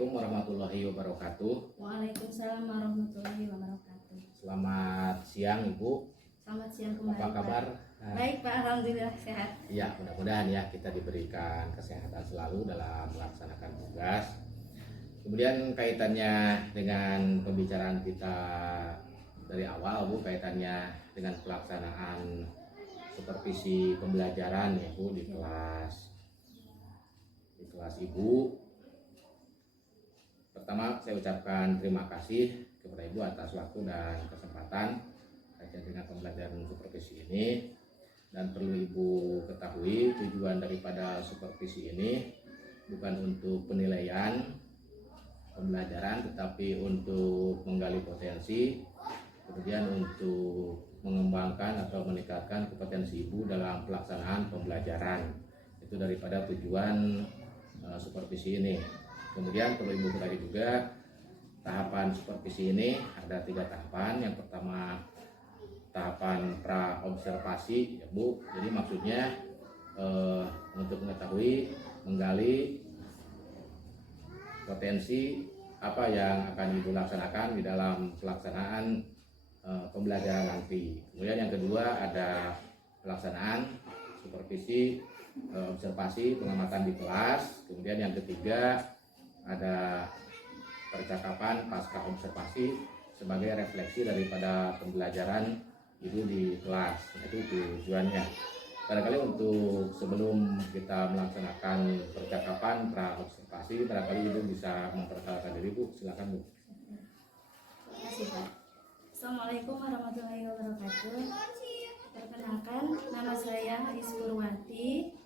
Assalamualaikum warahmatullahi wabarakatuh. Waalaikumsalam warahmatullahi wabarakatuh. Selamat siang Ibu. Selamat siang kembali. Apa kabar? Pak? Baik Pak, alhamdulillah sehat. Ya, mudah-mudahan ya kita diberikan kesehatan selalu dalam melaksanakan tugas. Kemudian kaitannya dengan pembicaraan kita dari awal Bu, kaitannya dengan pelaksanaan supervisi pembelajaran ya Bu di kelas Ibu. Pertama saya ucapkan terima kasih kepada Ibu atas waktu dan kesempatan kaitan dengan pembelajaran supervisi ini. Dan perlu Ibu ketahui tujuan daripada supervisi ini bukan untuk penilaian pembelajaran, tetapi untuk menggali potensi, kemudian untuk mengembangkan atau meningkatkan kompetensi Ibu dalam pelaksanaan pembelajaran. Itu daripada tujuan supervisi ini. Kemudian perlu Ibu ketahui juga tahapan supervisi ini ada 3 tahapan. Yang pertama tahapan pra observasi ya Bu. Jadi maksudnya untuk mengetahui, menggali potensi apa yang akan Ibu laksanakan di dalam pelaksanaan pembelajaran nanti. Kemudian yang kedua ada pelaksanaan supervisi observasi pengamatan di kelas. Kemudian yang ketiga ada percakapan pasca observasi sebagai refleksi daripada pembelajaran Ibu di kelas. Itu tujuannya. Barangkali untuk sebelum kita melaksanakan percakapan pra observasi, barangkali Ibu bisa memperkenalkan diri Bu. Silakan Bu. Terima kasih Pak. Assalamualaikum warahmatullahi wabarakatuh. Perkenalkan, nama saya Ispurwati,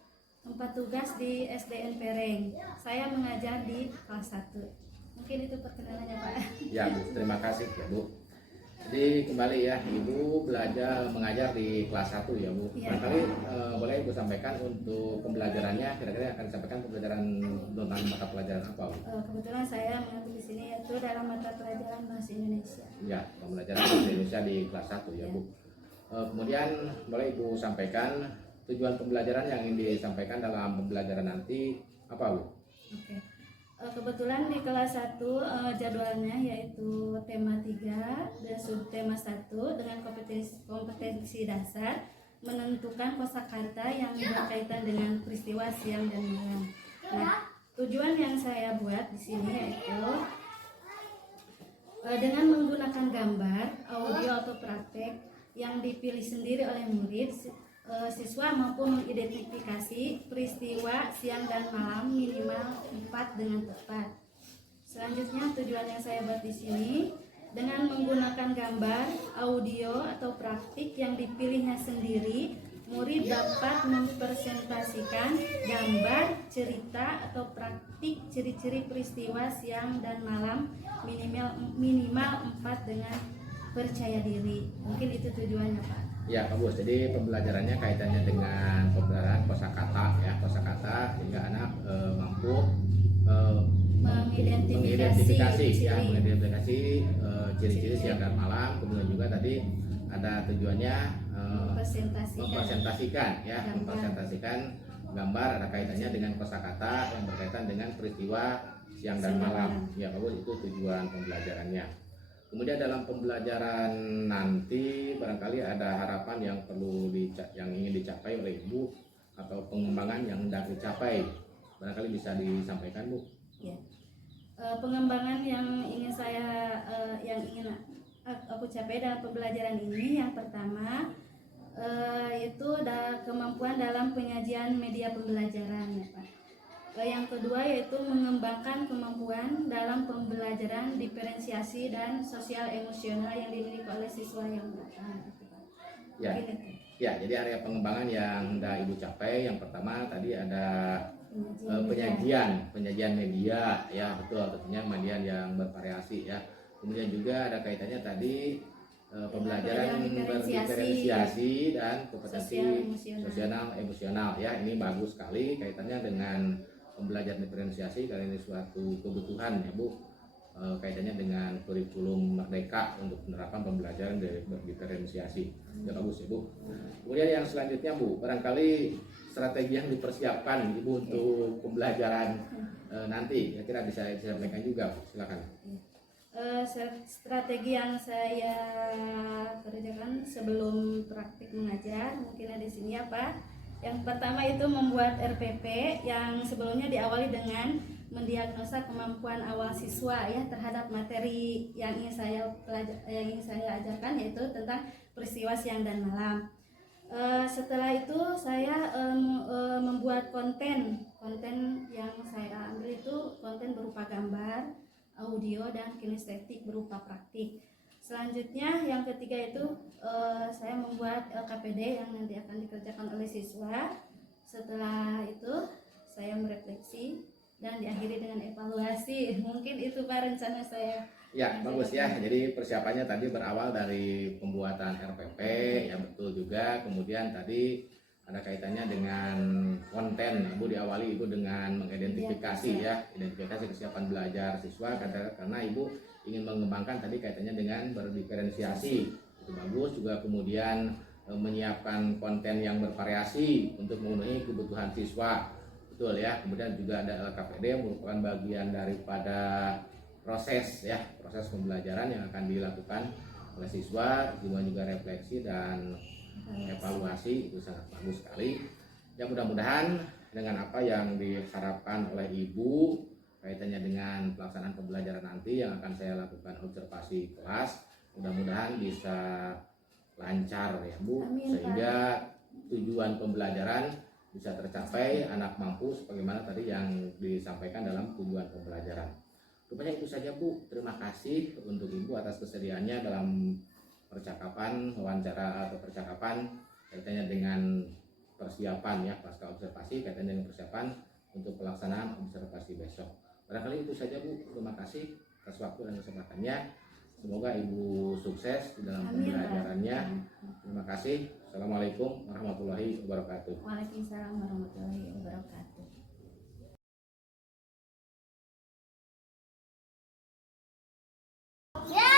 tempat tugas di SDN Pereng. Saya mengajar di kelas 1. Mungkin itu perkenalannya Pak. Ya Bu, terima kasih ya Bu. Jadi kembali ya, Ibu belajar mengajar di kelas 1 ya Bu. Ya. Barangkali boleh Ibu sampaikan untuk pembelajarannya, kira-kira akan disampaikan pembelajaran tentang mata pelajaran apa Bu? Kebetulan saya mengambil di sini yaitu dalam mata pelajaran bahasa Indonesia. Ya, pembelajaran bahasa Indonesia di kelas 1 ya Bu. Kemudian boleh Ibu sampaikan tujuan pembelajaran yang ingin disampaikan dalam pembelajaran nanti apa Bu? Oke. Kebetulan di kelas 1 jadwalnya yaitu tema 3 dan subtema 1 dengan kompetensi dasar menentukan kosakata yang berkaitan dengan peristiwa siang dan malam. Nah, tujuan yang saya buat di sini yaitu dengan menggunakan gambar, audio atau praktek yang dipilih sendiri oleh murid, siswa mampu mengidentifikasi peristiwa siang dan malam minimal 4 dengan tepat. Selanjutnya tujuan yang saya buat di sini dengan menggunakan gambar, audio atau praktik yang dipilihnya sendiri, murid dapat mempresentasikan gambar, cerita atau praktik ciri-ciri peristiwa siang dan malam minimal 4 dengan percaya diri. Mungkin itu tujuannya Pak. Ya Pak Bos, jadi pembelajarannya kaitannya dengan pembelajaran kosakata ya, kosakata sehingga anak mampu mengidentifikasi ciri-ciri siang dan malam. Kemudian juga tadi ada tujuannya mempresentasikan gambar, ada kaitannya dengan kosakata yang berkaitan dengan peristiwa siang dan malam. Ya Pak Bos, itu tujuan pembelajarannya. Kemudian dalam pembelajaran nanti barangkali ada harapan yang ingin dicapai oleh Ibu atau pengembangan yang hendak dicapai. Barangkali bisa disampaikan Bu. Ya. Pengembangan yang ingin aku capai dalam pembelajaran ini yang pertama itu kemampuan dalam penyajian media pembelajaran ya Pak. Yang kedua yaitu mengembangkan kemampuan dalam pembelajaran diferensiasi dan sosial emosional yang dimiliki oleh siswa yang datang. Ya, jadi area pengembangan yang hendak Ibu capai yang pertama tadi ada penyajian media ya, betul, tentunya media yang bervariasi ya. Kemudian juga ada kaitannya tadi pembelajaran berdiferensiasi dan kompetensi sosial emosional ya. Ini bagus sekali kaitannya dengan pembelajaran diferensiasi karena ini suatu kebutuhan ya Bu. kaitannya dengan kurikulum Merdeka untuk penerapan pembelajaran diferensiasi. Ya bagus Ibu. Kemudian yang selanjutnya Bu, barangkali strategi yang dipersiapkan Ibu untuk pembelajaran nanti kira-kira bisa disampaikan juga, silakan. Strategi yang saya kerjakan sebelum praktik mengajar mungkin ada di sini apa? Yang pertama itu membuat RPP yang sebelumnya diawali dengan mendiagnosa kemampuan awal siswa ya terhadap materi yang ingin saya ajarkan, yaitu tentang peristiwa siang dan malam. Setelah itu saya membuat konten yang saya ambil itu konten berupa gambar, audio, dan kinestetik berupa praktik. Selanjutnya yang ketiga itu saya membuat LKPD yang nanti akan dikerjakan oleh siswa. Setelah itu saya merefleksi dan diakhiri dengan evaluasi. Mungkin itu Pak rencana saya. Ya bagus ya, jadi persiapannya tadi berawal dari pembuatan RPP ya betul juga, kemudian tadi ada kaitannya dengan konten. Ibu diawali Ibu dengan mengidentifikasi ya, identifikasi kesiapan belajar siswa karena Ibu ingin mengembangkan tadi kaitannya dengan berdiferensiasi. Itu bagus juga, kemudian menyiapkan konten yang bervariasi untuk memenuhi kebutuhan siswa. Betul ya. Kemudian juga ada LKPD merupakan bagian daripada proses pembelajaran yang akan dilakukan oleh siswa, juga refleksi dan evaluasi. Itu sangat bagus sekali. Ya mudah-mudahan dengan apa yang diharapkan oleh Ibu kaitannya dengan pelaksanaan pembelajaran nanti yang akan saya lakukan observasi kelas, mudah-mudahan bisa lancar ya Bu. Amin, sehingga tujuan pembelajaran bisa tercapai, anak mampu sebagaimana tadi yang disampaikan dalam tujuan pembelajaran. Rupanya itu saja Bu. Terima kasih untuk Ibu atas kesediaannya dalam wawancara atau percakapan kaitannya dengan persiapan ya pasca observasi, kaitannya dengan persiapan untuk pelaksanaan observasi besok. Barangkali itu saja Bu. Terima kasih atas waktu dan kesempatannya. Semoga Ibu sukses di dalam pembelajarannya. Terima kasih. Assalamualaikum warahmatullahi wabarakatuh. Waalaikumsalam warahmatullahi wabarakatuh. Oke.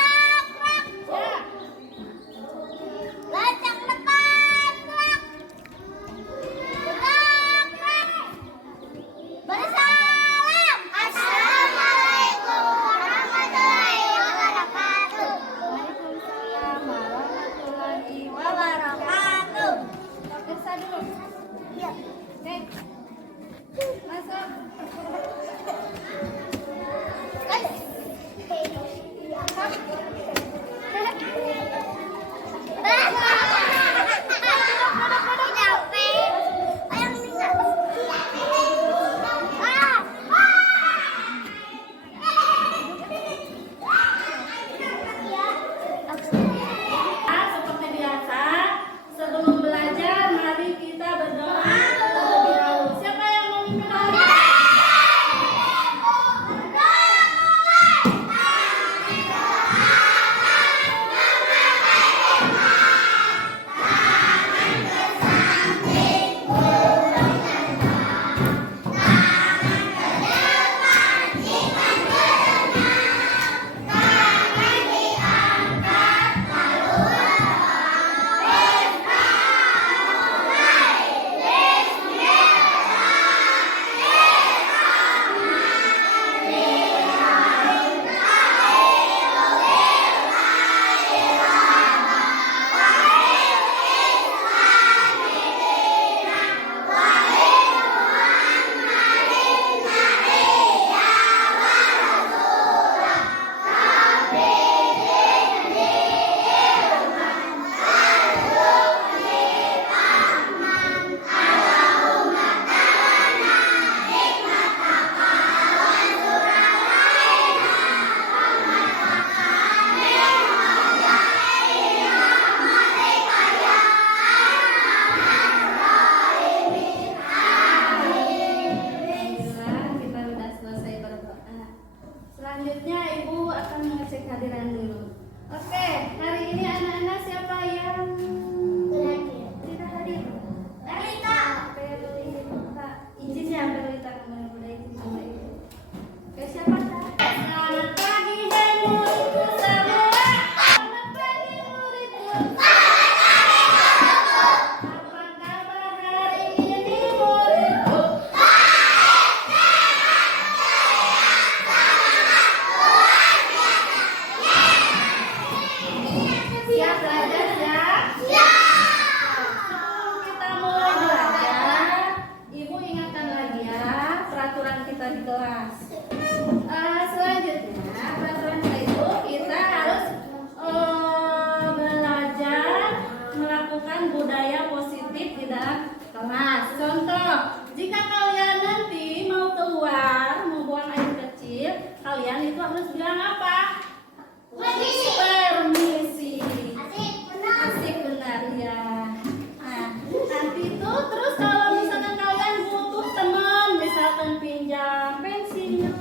Itu terus kalau misalkan kalian butuh teman, misalkan pinjam pensil,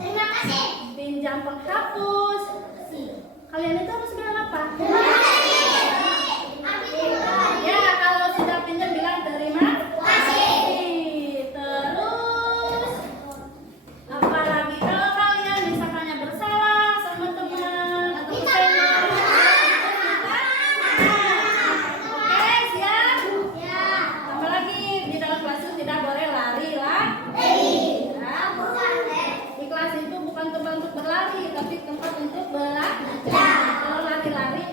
pinjam penghapus, kalian itu harus bilang apa? Ya, kalau sudah pinjam bilang terima kasih. Terus apalagi kalau kalian misalkannya bersalah sama teman atau kesenggol, oke siap? Apalagi di dalam kelas itu tidak boleh lari lah. Di kelas itu bukan tempat untuk berlari, tapi tempat untuk belajar. Kalau lari-lari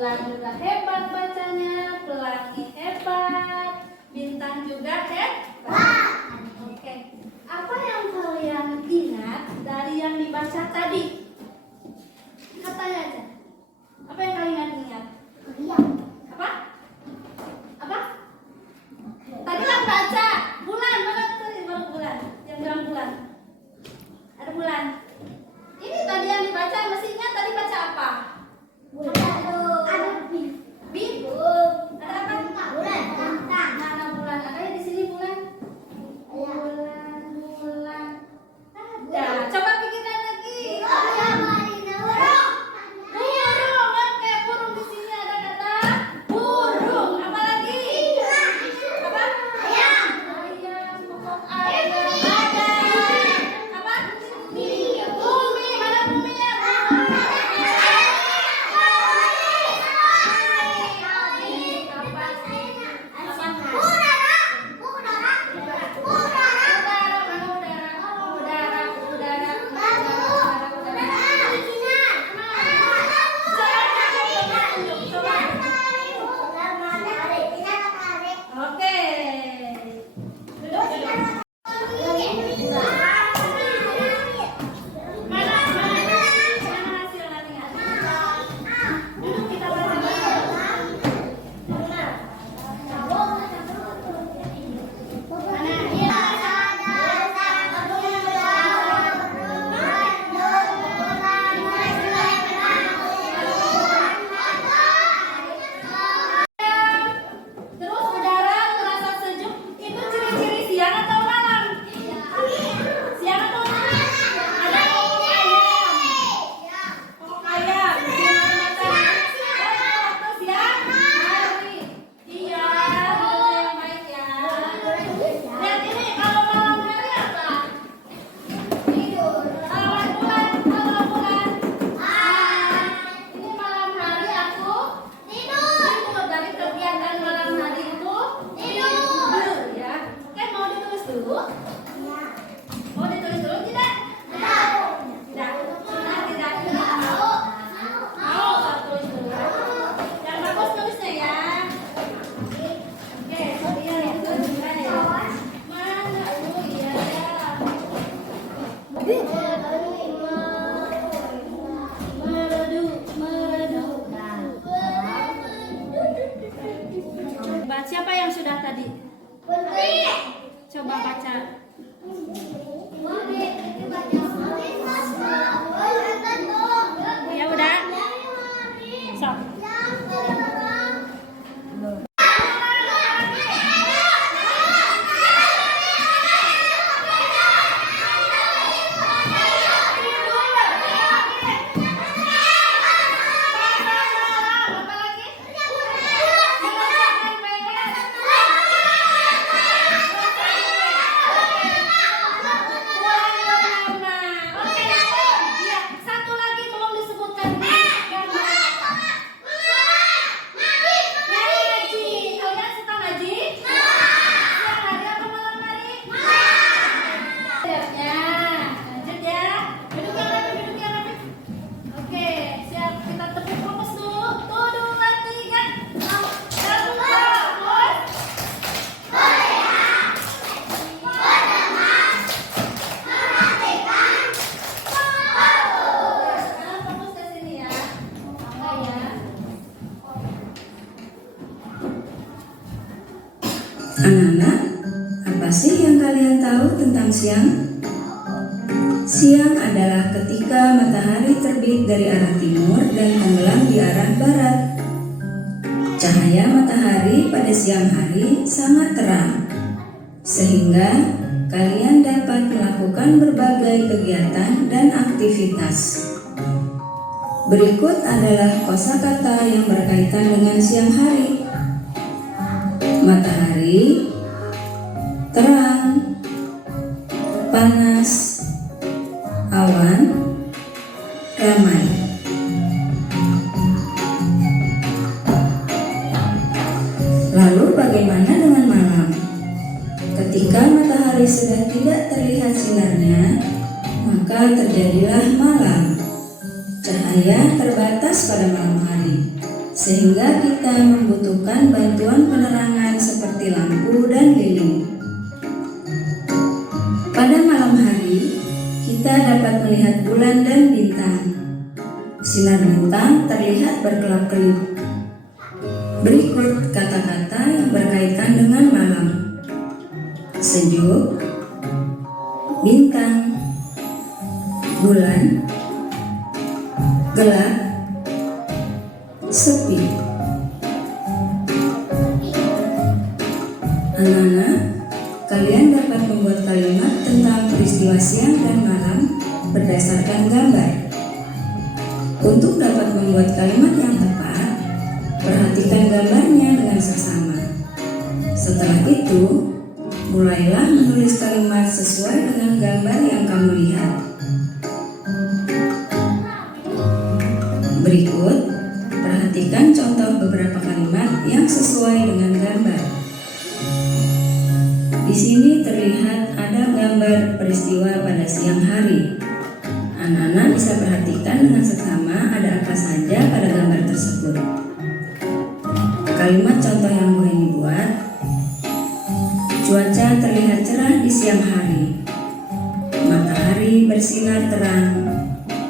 bulan juga hebat bacanya, pelangi hebat, bintang juga hebat. Oke, apa yang kalian ingat dari yang dibaca tadi? Katanya aja. Apa yang kalian ingat? Apa? Apa? Tadi kan baca bulan, mana tadi baru bulan? Yang bilang bulan. Ada bulan. Ini tadi yang dibaca, mestinya tadi baca apa? Ada bin. Ada apa? Bulan. Mana bulan? Ada di sini bulan? Bulan. Ada. Coba pikirkan lagi. Burung. Oke, burung di sini ada kata burung. Apa lagi? Apa? Ayam. Pokok ayam. Ada. Apa? Bumi. Mana buminya? Oke. Mana hasil latihan? Duduk kita baca. Terus udara terasa sejuk, itu ciri-ciri siang atau malam? Siang atau malam? Ada pokok ayam. Pokok ayam. Sinar matahari. Waktu siang hari. Iya, betul yang baik ya. Lihat ini, kalau malam hari apa? Awal bulan, awal bulan. Ini malam hari aku tidur. Dari kegiatan malam hari itu tidur ya. Oke, mau ditulis dulu? Mau ditulis dulu tidak? Tidak. Mau tulis dulu. Yang bagus tulisnya ya. Oke, iya itu juga ya. Mana dulu iya ya. Siapa yang sudah tadi? Coba baca. Ya udah. Sok. Apa lagi? Satu lagi belum disebutkan. Ngaji. Kalian suka ngaji? Siang hari atau malam hari? Siapnya. Lanjut ya. Duduk yang rapi, duduk yang rapi. Oke, siap. Kita tepuk fokus dulu. Tuh, 2, 3. Satu, fokus. Sekarang fokus ke sini ya. Sama ya. Anak-anak, apa sih yang kalian tahu tentang siang? Siang adalah ketika matahari terbit dari arah timur dan tenggelam di arah barat. Cahaya matahari pada siang hari sangat terang, sehingga kalian dapat melakukan berbagai kegiatan dan aktivitas. Berikut adalah kosakata yang berkaitan dengan siang hari. Matahari, terang, panas, awan, ramai. Lalu bagaimana dengan malam? Ketika matahari sudah tidak terlihat sinarnya, maka terjadilah malam. Cahaya terbatas pada malam hari, sehingga kita membutuhkan bantuan penerangan seperti lampu dan lilin. Pada malam hari, kita dapat melihat bulan dan bintang. Sinar bintang terlihat berkelap-kelip. Berikut kata-kata yang berkaitan dengan malam: sejuk, bintang, bulan, gelap, sepi. Anak-anak, kalian dapat membuat kalimat tentang peristiwa siang dan malam berdasarkan gambar. Untuk dapat membuat kalimat yang tepat, perhatikan gambarnya dengan seksama. Setelah itu, mulailah menulis kalimat sesuai dengan gambar yang kamu lihat. Berikut, perhatikan contoh beberapa kalimat yang sesuai dengan gambar. Di sini terlihat ada gambar peristiwa pada siang hari. Anak-anak bisa perhatikan dengan seksama ada apa saja pada gambar tersebut. Kalimat contoh yang boleh dibuat: cuaca terlihat cerah di siang hari. Matahari bersinar terang.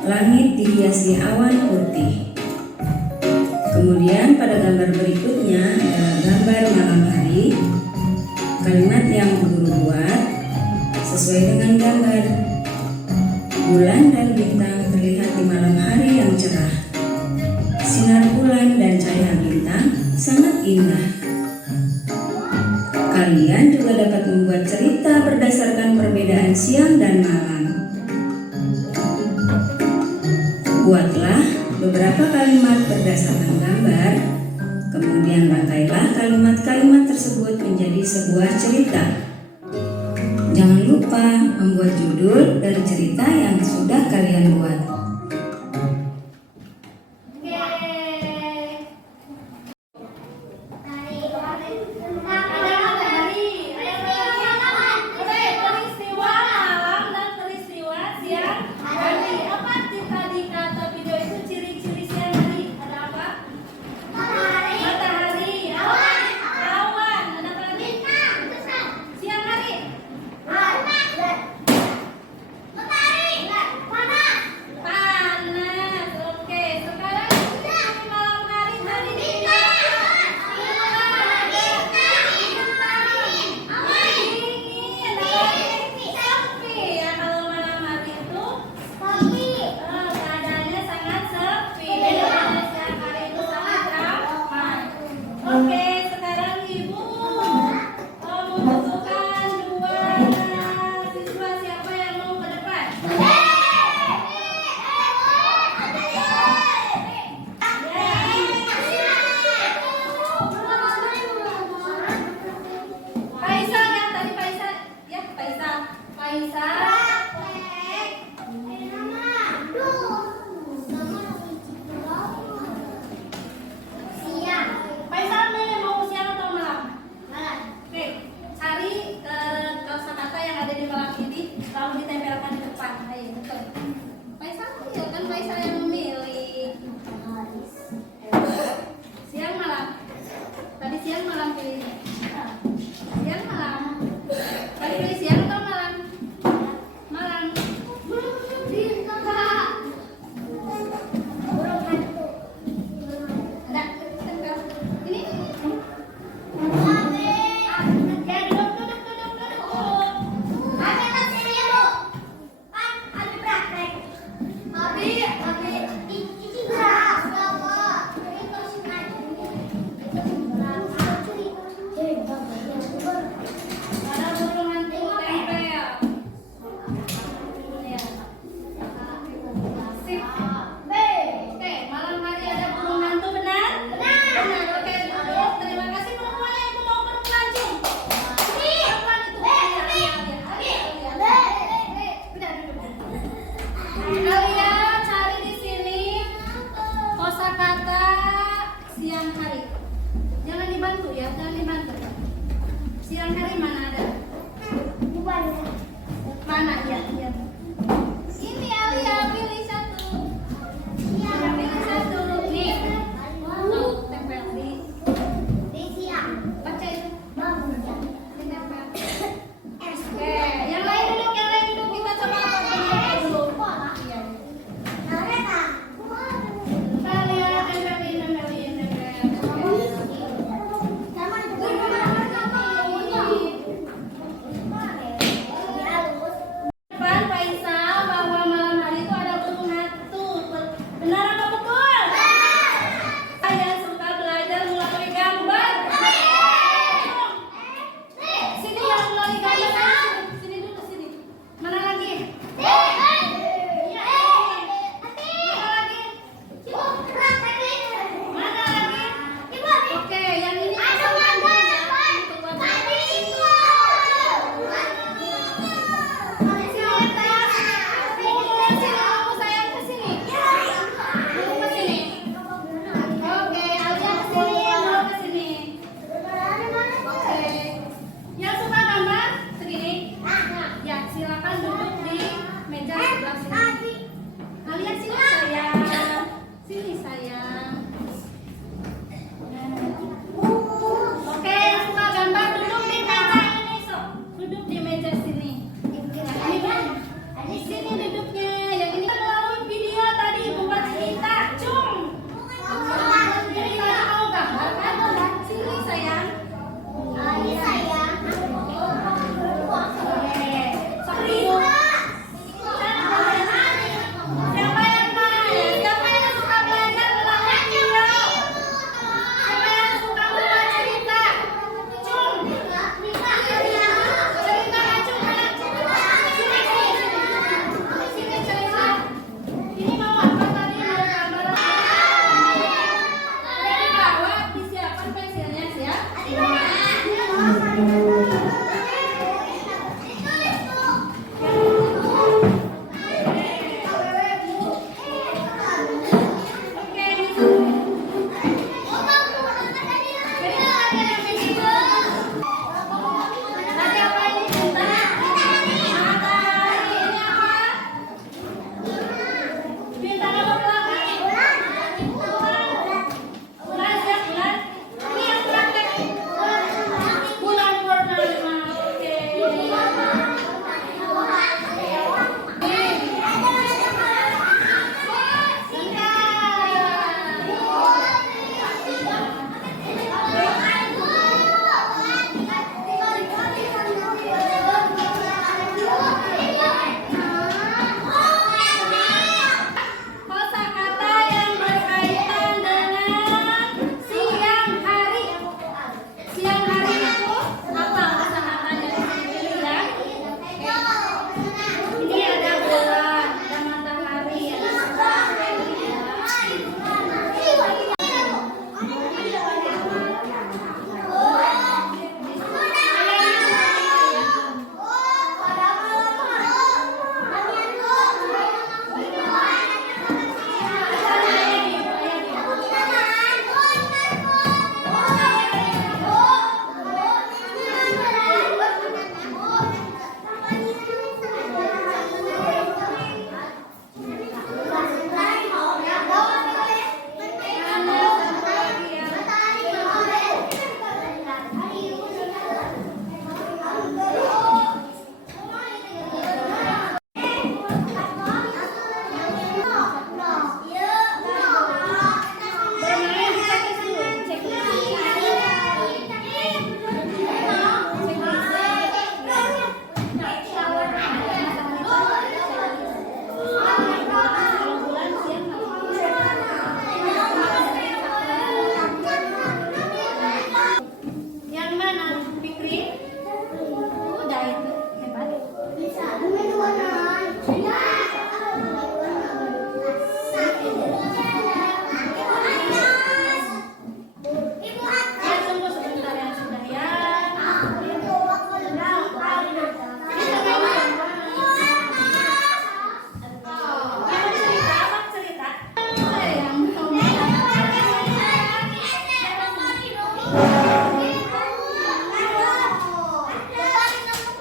Langit dihiasi awan putih. Kemudian pada gambar berikutnya adalah gambar malam hari. Kalimat yang guru buat sesuai dengan gambar. Bulan dan bintang terlihat di malam hari yang cerah. Sinar bulan dan cahaya bintang sangat indah. Kalian juga dapat membuat cerita berdasarkan perbedaan siang dan malam. Buatlah beberapa kalimat berdasarkan gambar, kemudian rangkailah kalimat-kalimat tersebut menjadi sebuah cerita. Jangan lupa membuat judul dari cerita yang sudah kalian buat. Ini Alia pilih satu. Iya, pilih satu. Nih.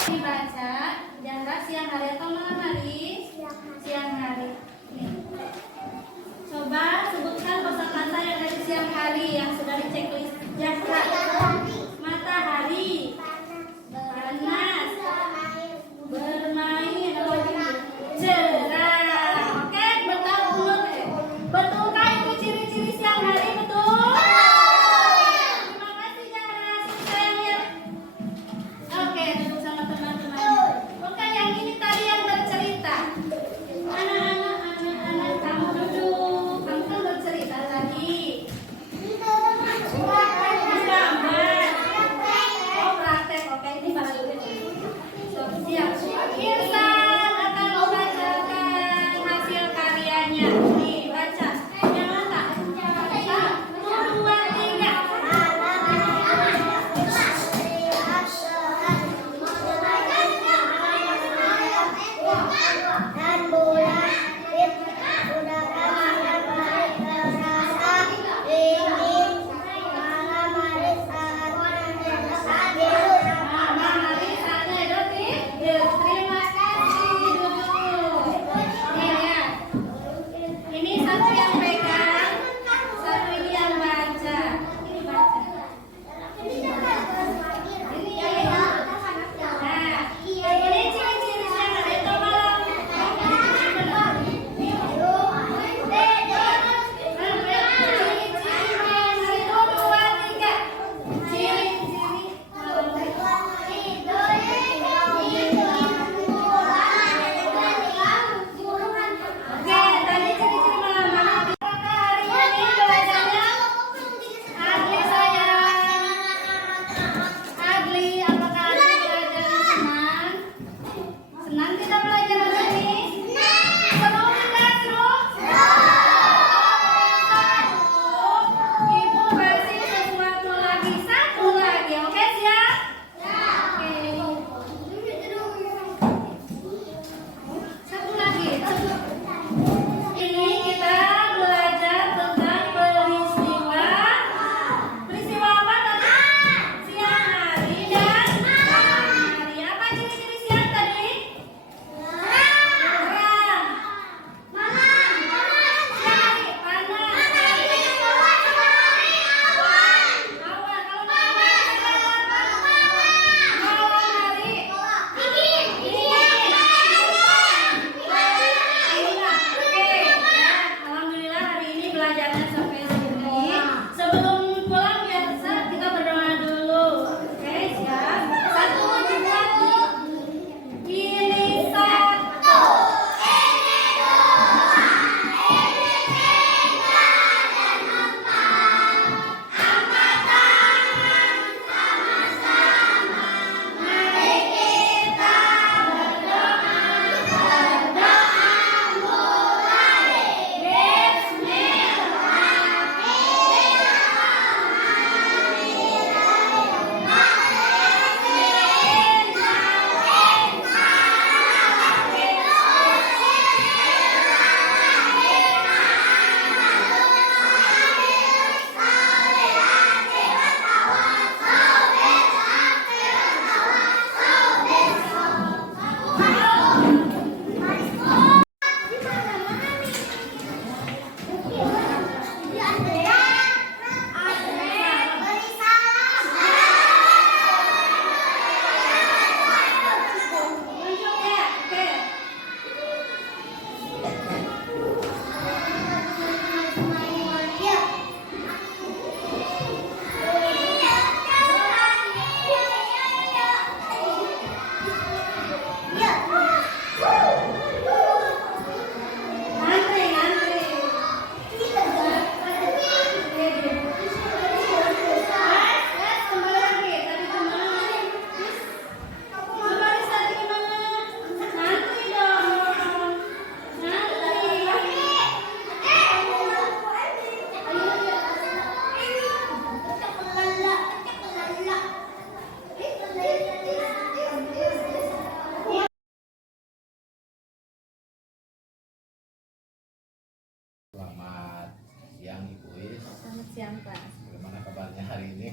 Dibaca, Zahra siang hari atau malam hari? Siang hari. Nih. Coba sebutkan kosakata yang dari siang hari yang sudah diceklis Zahra. Matahari, panas, bermain, cerah. Oke, betul. Betulkah itu ciri-ciri siang hari? Betul? Terima kasih Zahra, sukses ya. Oke, duduk sama teman-teman. Oke, yang ini tadi yang bercerita. Anak-anak, kamu duduk. Kamu kan bercerita tadi.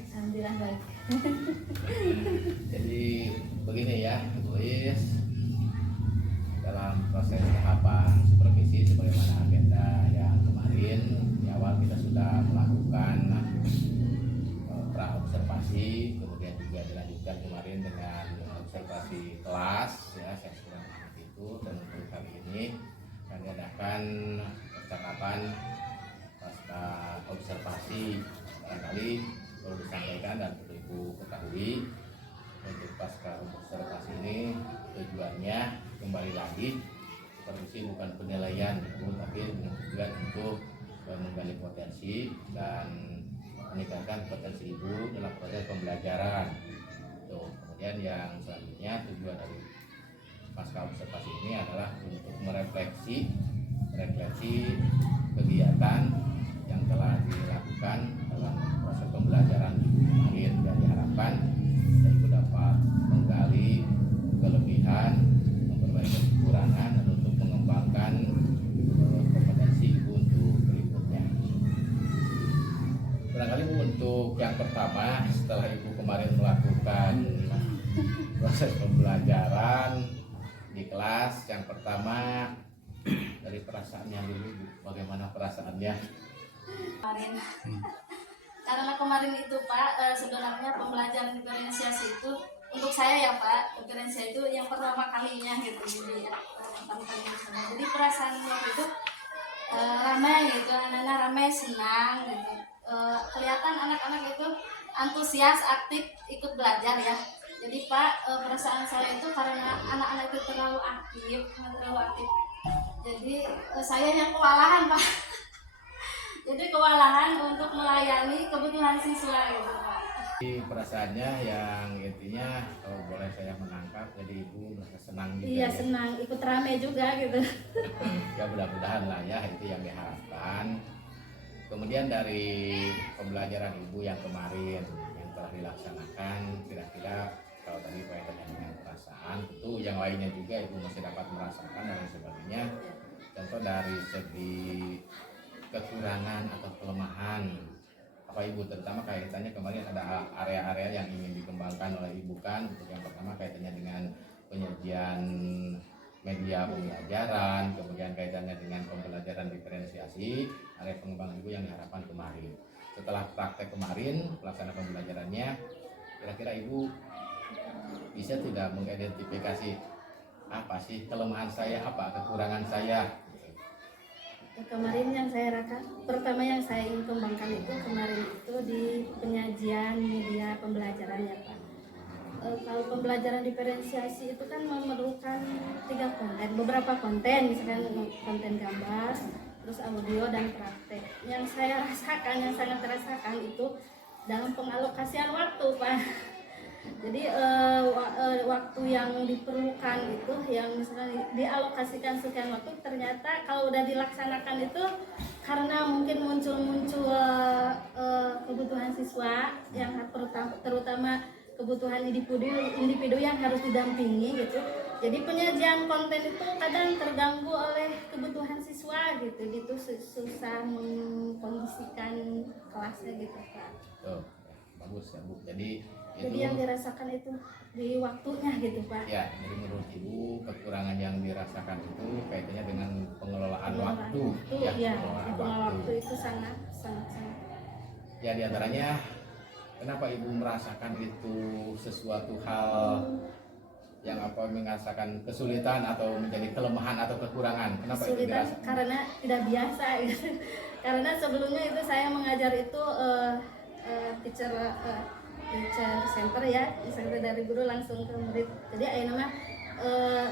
Alhamdulillah baik. Jadi begini ya, Bu Is, dalam proses tahapan supervisi sebagaimana agenda yang kemarin di awal kita sudah melakukan pra-observasi, kemudian juga dilanjutkan kemarin dengan observasi kelas ya, saya sudah mengerti itu. Dan untuk kali ini akan diadakan percakapan pasca observasi. Barangkali perlu disampaikan dan perlu Ibu ketahui, untuk pasca observasi ini tujuannya kembali lagi supervisi bukan penilaian Ibu, tapi dengan tujuan untuk menggali potensi dan meningkatkan potensi Ibu dalam proses pembelajaran. Tuh. Kemudian yang selanjutnya tujuan dari pasca observasi ini adalah untuk merefleksi kegiatan yang telah dilakukan dalam proses pembelajaran kemarin, dan diharapkan Ibu dapat menggali kelebihan, memperbaiki kekurangan, dan untuk mengembangkan kompetensi Ibu untuk berikutnya. Barangkali Bu, untuk yang pertama, setelah Ibu kemarin melakukan proses pembelajaran di kelas, yang pertama dari perasaannya dulu, Bu. Bagaimana perasaannya? Kemarin karena kemarin itu Pak, sebenarnya pembelajaran diferensiasi itu untuk saya ya Pak, diferensiasi itu yang pertama kalinya gitu, jadi ya pertama kali di sana. Jadi perasaan waktu itu ramai gitu, anak-anak ramai, senang gitu. Kelihatan anak-anak itu antusias, aktif ikut belajar ya. Jadi Pak, perasaan saya itu karena anak-anak itu terlalu aktif. Jadi saya yang kewalahan Pak. Jadi kewalahan untuk melayani kebutuhan siswa gitu Pak. Jadi perasaannya yang intinya kalau boleh saya menangkap, jadi Ibu merasa senang juga. Iya ya? senang, ikut rame juga gitu. Ya mudah-mudahan lah ya, itu yang diharapkan. Kemudian dari pembelajaran Ibu yang kemarin yang telah dilaksanakan, kira-kira kalau tadi kaitannya dengan perasaan, tentu yang lainnya juga Ibu masih dapat merasakan dan lain sebagainya. Contoh dari segi kekurangan atau kelemahan apa Ibu, terutama kaitannya kemarin ada area-area yang ingin dikembangkan oleh Ibu kan. Untuk yang pertama kaitannya dengan penyajian media pembelajaran, kemudian kaitannya dengan pembelajaran diferensiasi, area pengembangan Ibu yang diharapkan kemarin. Setelah praktek kemarin, pelaksanaan pembelajarannya, kira-kira Ibu bisa tidak mengidentifikasi apa sih kelemahan saya, apa kekurangan saya? Kemarin yang saya pertama yang saya ingin kembangkan itu kemarin itu di penyajian media pembelajaran ya Pak. Kalau pembelajaran diferensiasi itu kan memerlukan 3 konten, beberapa konten, misalkan konten gambar, terus audio dan praktek. Yang saya rasakan, yang sangat terasakan itu dalam pengalokasian waktu Pak. Jadi waktu yang diperlukan itu yang misalnya dialokasikan sekian waktu, ternyata kalau udah dilaksanakan itu karena mungkin muncul kebutuhan siswa yang terutama kebutuhan individu yang harus didampingi gitu. Jadi penyajian konten itu kadang terganggu oleh kebutuhan siswa gitu, susah mengkondisikan kelasnya gitu Pak. Oh, bagus ya Bu. Jadi yang dirasakan itu di waktunya gitu Pak. Ya, jadi menurut Ibu kekurangan yang dirasakan itu kaitannya dengan pengelolaan waktu. Ya, pengelolaan waktu itu sangat. Ya, diantaranya kenapa Ibu merasakan itu sesuatu hal yang merasakan kesulitan atau menjadi kelemahan atau kekurangan? Kenapa kesulitan itu dirasakan? karena tidak biasa gitu. Karena sebelumnya itu saya mengajar itu teacher center ya, misalnya dari guru langsung ke murid. Jadi akhirnya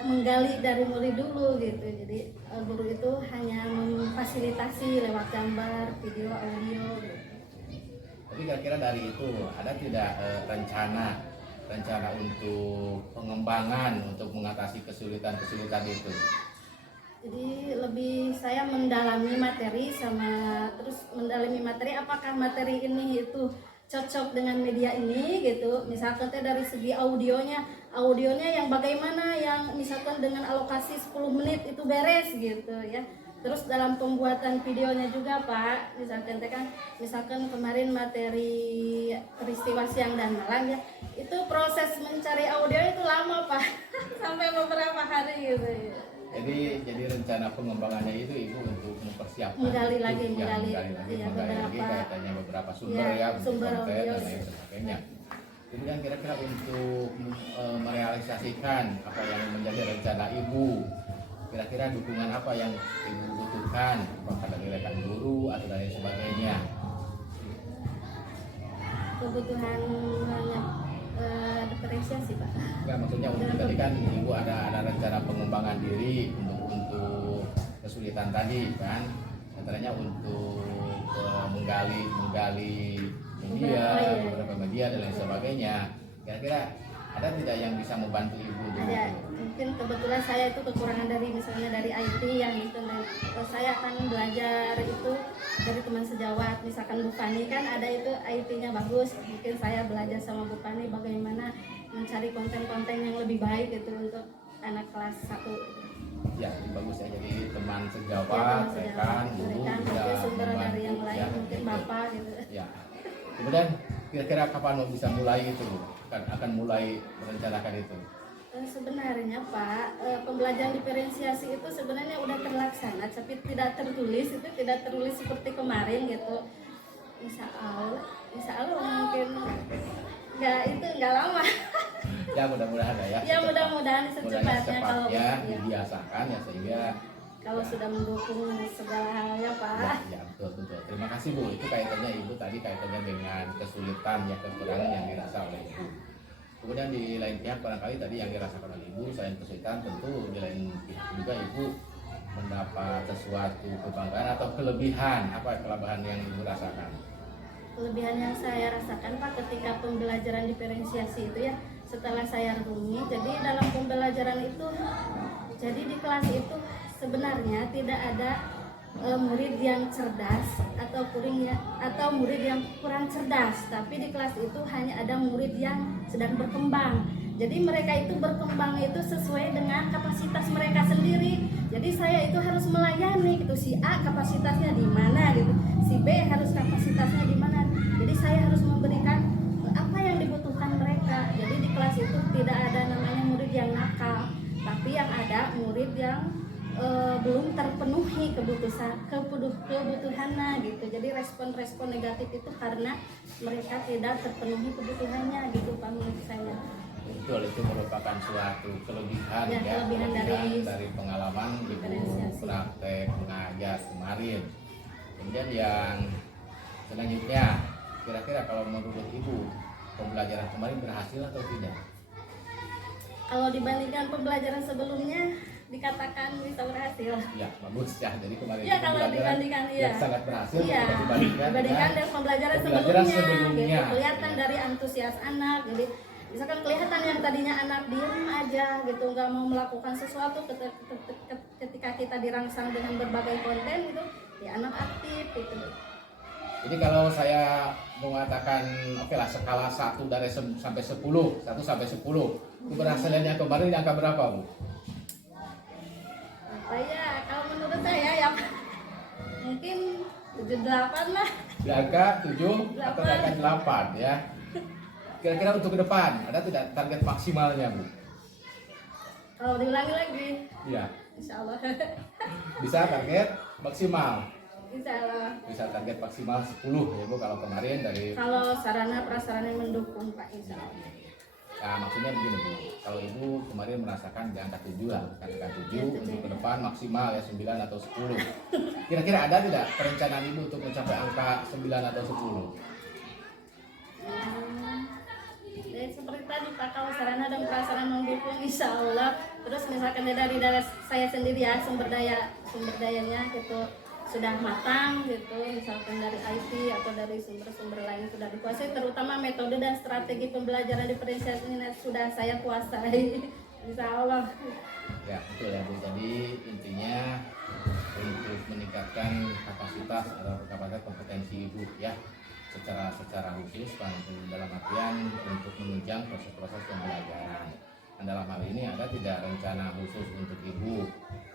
menggali dari murid dulu gitu. Jadi guru itu hanya memfasilitasi lewat gambar, video, audio gitu. Tapi kira-kira dari itu ada tidak rencana untuk pengembangan untuk mengatasi kesulitan itu? Jadi lebih saya mendalami materi apakah materi ini itu cocok dengan media ini gitu. Misalkan dari segi audionya yang bagaimana, yang misalkan dengan alokasi 10 menit itu beres gitu ya. Terus dalam pembuatan videonya juga Pak, misalkan kemarin materi peristiwa siang dan malam ya, itu proses mencari audio itu lama Pak, sampai beberapa hari gitu. Jadi rencana pengembangannya itu Ibu untuk mempersiapkan Menggali lagi menggali lagi kaitannya beberapa sumber ya, untuk sumber konten audio. dan lain sebagainya. Kemudian kira-kira untuk merealisasikan apa yang menjadi rencana Ibu, kira-kira dukungan apa yang Ibu butuhkan, apakah dari rekan guru atau dari sebagainya? Kebutuhan diferensiasi Pak. Enggak, maksudnya untuk tadi kan Ibu ada rencana pengembangan diri untuk kesulitan tadi kan, antaranya untuk menggali media, beberapa media dan lain sebagainya. Kira-kira ada tidak yang bisa membantu Ibu? Ada, mungkin kebetulan saya itu kekurangan dari misalnya dari IT yang itu, saya akan belajar itu dari teman sejawat, misalkan Bu Fani kan ada itu IT-nya bagus, mungkin saya belajar sama Bu Fani bagaimana mencari konten-konten yang lebih baik itu untuk anak kelas 1. Ya, bagus ya, jadi teman sejawat, rekan, guru, mungkin sumber dari yang lain, ya, mungkin gitu. Bapak gitu. Ya. Kemudian kira-kira kapan mau bisa mulai itu? Akan mulai merencanakan itu? Sebenarnya Pak, pembelajaran diferensiasi itu sebenarnya udah terlaksana, tapi tidak tertulis, itu tidak tertulis seperti kemarin gitu. Insya Allah mungkin nggak lama. Ya mudah-mudahan ya. Ya mudah-mudahan secepatnya kalau dibiasakan ya, sehingga kalau sudah mendukung segala halnya Pak. Ya betul. Terima kasih Bu. Itu kaitannya Ibu tadi kaitannya dengan kesulitan ya, kekurangan yang dirasa oleh Ibu. Kemudian di lain pihak barangkali tadi yang dirasakan oleh Ibu selain kesulitan, tentu di lain pihak juga Ibu mendapat sesuatu kebanggaan atau kelebihan. Apa kelebihan yang Ibu rasakan? Kelebihan yang saya rasakan Pak ketika pembelajaran diferensiasi itu ya, setelah saya renungi, jadi dalam pembelajaran itu, jadi di kelas itu sebenarnya tidak ada murid yang cerdas atau murid yang kurang cerdas, tapi di kelas itu hanya ada murid yang sedang berkembang. Jadi mereka itu berkembang itu sesuai dengan kapasitas mereka sendiri. Jadi saya itu harus melayani gitu, si A kapasitasnya di mana gitu, si B harus kapasitasnya di mana. Jadi saya harus memberikan apa yang dibutuhkan mereka. Jadi di kelas itu tidak ada namanya murid yang nakal, tapi yang ada murid yang belum terpenuhi kebutuhannya gitu. Jadi respon negatif itu karena mereka tidak terpenuhi kebutuhannya gitu Pak, menurut saya. Betul, itu merupakan suatu kelebihan ya, kelebihan dari pengalaman Ibu praktek mengajar kemarin. Kemudian yang selanjutnya, kira-kira kalau menurut Ibu pembelajaran kemarin berhasil atau tidak? Kalau dibandingkan pembelajaran sebelumnya dikatakan bisa berhasil. Ya, bagus ya. Jadi kemarin ya, kalau dibandingkan sangat berhasil dibandingkan dengan pembelajaran sebelumnya. Gitu. Kelihatan dari antusias anak. Jadi misalkan kelihatan yang tadinya anak diem aja gitu, nggak mau melakukan sesuatu, ketika kita dirangsang dengan berbagai konten gitu, ya anak aktif gitu. Jadi kalau saya mengatakan oke lah skala 1 dari sampai 10, 1 sampai 10, keberhasilannya kemarin di angka berapa Bu? Apa ya, kalau menurut saya ya mungkin 78 lah. Di angka 7 atau di angka 8 ya. Kira-kira untuk ke depan ada tidak target maksimalnya Bu? Kalau diulangi lagi? Iya. Insya Allah. Bisa target maksimal? Insya Allah. Bisa target maksimal 10 ya Bu, kalau kemarin dari... Kalau sarana prasarana yang mendukung Pak, insya Allah. Nah maksudnya begini Bu, kalau Ibu kemarin merasakan di angka 7 lah, angka 7 untuk ke depan maksimal ya 9 atau 10. Kira-kira ada tidak perencanaan Ibu untuk mencapai angka 9 atau 10? Ya, seperti tadi Pak, kalau sarana dan prasarana mendukung insya Allah. Terus misalkan dari saya sendiri ya, sumber dayanya gitu sudah matang gitu, misalkan dari IT atau dari sumber-sumber lain sudah dikuasai, terutama metode dan strategi pembelajaran diferensiasi ini sudah saya kuasai. Insya Allah. Ya betul ya Bu, jadi intinya untuk meningkatkan kapasitas atau kompetensi Ibu ya, secara khusus dalam artian untuk menunjang proses-proses pembelajaran. Dan dalam hal ini ada tidak rencana khusus untuk Ibu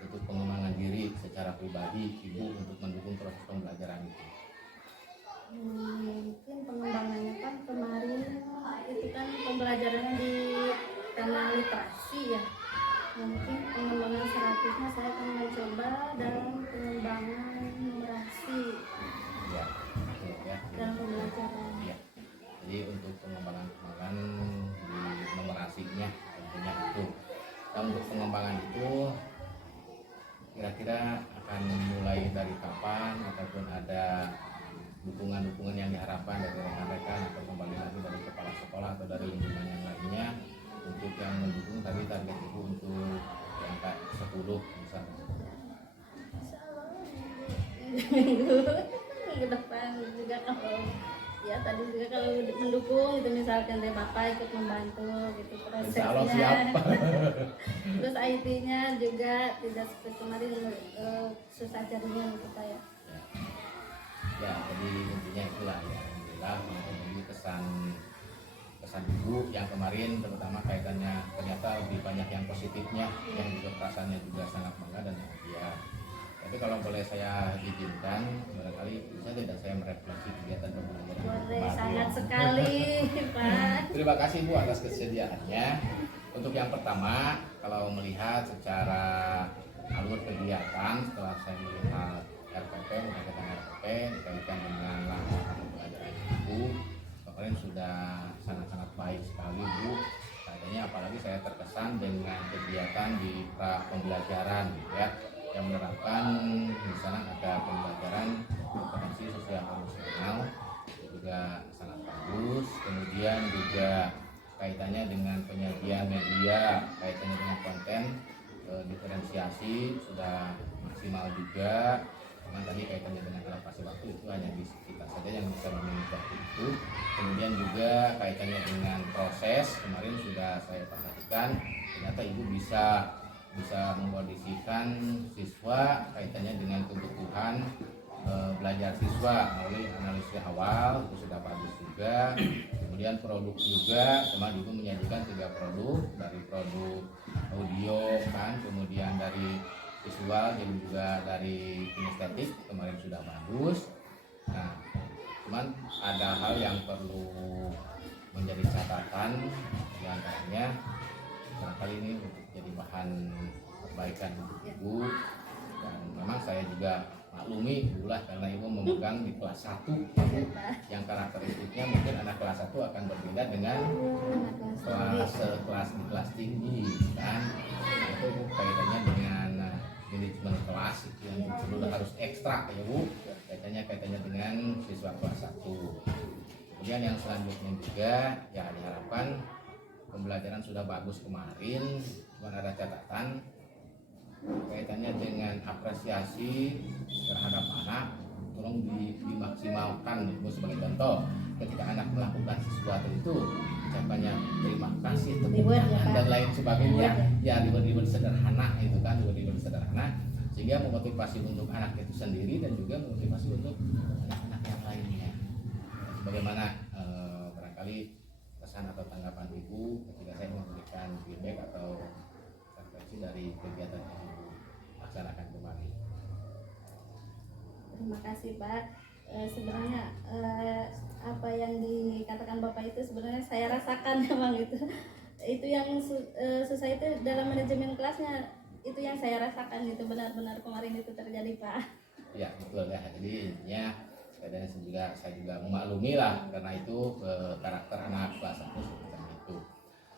untuk pengembangan diri secara pribadi Ibu untuk mendukung proses pembelajaran itu? Mungkin pengembangannya kan kemarin itu kan pembelajarannya di tema literasi ya. Mungkin pengembangan selanjutnya saya akan mencoba dalam pengembangan numerasi Ya, betul ya. dalam pembelajaran. Ya. Jadi untuk pengembangan di numerasinya tentunya itu. Dan untuk pengembangan itu kira-kira akan mulai dari kapan ataupun ada dukungan-dukungan yang diharapkan dari rekan-rekan atau kembali lagi dari kepala sekolah atau dari lingkungan yang lainnya untuk yang mendukung tadi target Ibu untuk yang 10 misalnya. Minggu depan juga kalau ya tadi juga kalau mendukung itu misalkan dari Bapak ikut membantu gitu Insya Allah siap. prosesnya. Terus IT-nya juga tidak seperti kemarin susah carinya untuk saya. Ya, jadi intinya itulah ya, alhamdulillah ini kesan Ibu yang kemarin terutama kaitannya ternyata lebih banyak yang positifnya, yang juga perasaannya juga sangat bangga dan bahagia. Tapi kalau boleh saya izinkan, barangkali bisa tidak saya merefleksi kegiatan pembelajaran Boleh, kemarin? sangat sekali Pak. Terima kasih Bu atas kesediaannya. Untuk yang pertama, kalau melihat secara alur kegiatan setelah saya melihat RPP, mengkaitkan RPP dikaitkan dengan langkah pembelajaran Ibu, kemarin sudah sangat-sangat baik sekali Bu. Kayaknya apalagi saya terkesan dengan kegiatan di pra pembelajaran ya, yang menerapkan misalnya ada pembelajaran kompetensi sosial emosional juga sangat bagus. Kemudian juga kaitannya dengan penyajian media, kaitannya dengan konten diferensiasi sudah maksimal juga. Cuman tadi kaitannya dengan alokasi waktu itu hanya di kita saja yang bisa memiliki waktu itu. Kemudian juga kaitannya dengan proses, kemarin sudah saya perhatikan ternyata Ibu bisa mengkondisikan siswa kaitannya dengan kebutuhan belajar siswa melalui analisis awal itu sudah bagus juga. Kemudian produk juga kemarin Ibu menyajikan 3 produk, dari produk audio kan, kemudian dari visual dan juga dari kinestetik kemarin sudah bagus. Nah, cuman ada hal yang perlu menjadi catatan, diantaranya barangkali ini untuk jadi bahan perbaikan untuk Ibu. Dan memang saya juga maklumi Ibu lah karena Ibu memegang di kelas 1 yang karakteristiknya mungkin anak kelas 1 akan berbeda dengan kelas tinggi kan. Itu kaitannya dengan manajemen kelas itu yang sudah harus ekstra ya Bu, kaitannya dengan siswa kelas 1. Kemudian yang selanjutnya juga ya diharapkan pembelajaran sudah bagus kemarin, cuma ada catatan kaitannya dengan apresiasi terhadap anak, tolong dimaksimalkan. Ibu sebagai contoh, ketika anak melakukan sesuatu itu ucapannya terima kasih, tepuk tangan dan lain sebagainya, ya diberi sederhana itu kan, diberi sederhana sehingga memotivasi untuk anak itu sendiri dan juga memotivasi untuk anak-anak yang lainnya. Bagaimana barangkali pesan atau tanggapan Ibu ketika saya memberikan feedback atau refleksi dari kegiatan yang Ibu laksanakan kemarin? Terima kasih Pak. Sebenarnya apa yang dikatakan Bapak itu sebenarnya saya rasakan memang itu yang susah itu dalam manajemen kelasnya, itu yang saya rasakan, itu benar-benar kemarin itu terjadi Pak. Ya betul ya, jadi intinya saya juga memaklumi lah karena itu karakter anak kelas 1 seperti itu.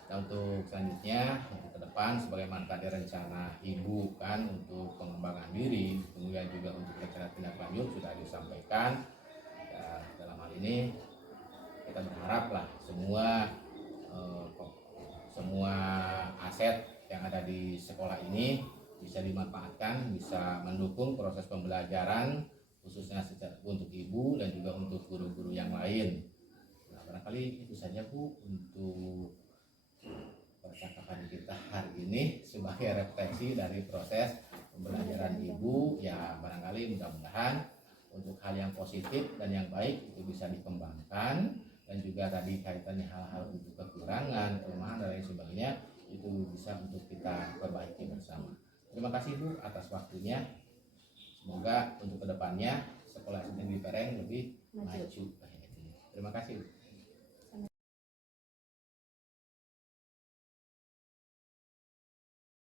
Nah untuk selanjutnya untuk ke depan sebagaimana tadi rencana Ibu kan untuk pengembangan diri, kemudian juga untuk rencana tindak lanjut sudah disampaikan ya, dalam hal ini kita berharap lah semua aset yang ada di sekolah ini bisa dimanfaatkan, bisa mendukung proses pembelajaran khususnya untuk Ibu dan juga untuk guru-guru yang lain. Nah barangkali itu saja Bu untuk percakapan kita hari ini sebagai refleksi dari proses pembelajaran Ibu. Ya barangkali mudah-mudahan untuk hal yang positif dan yang baik itu bisa dikembangkan, dan juga tadi kaitannya hal-hal untuk kekurangan, kelemahan dan lain sebagainya itu bisa untuk kita perbaiki bersama. Terima kasih Bu atas waktunya. Semoga untuk kedepannya sekolah SD Negeri Pereng lebih maju. Terima kasih Bu.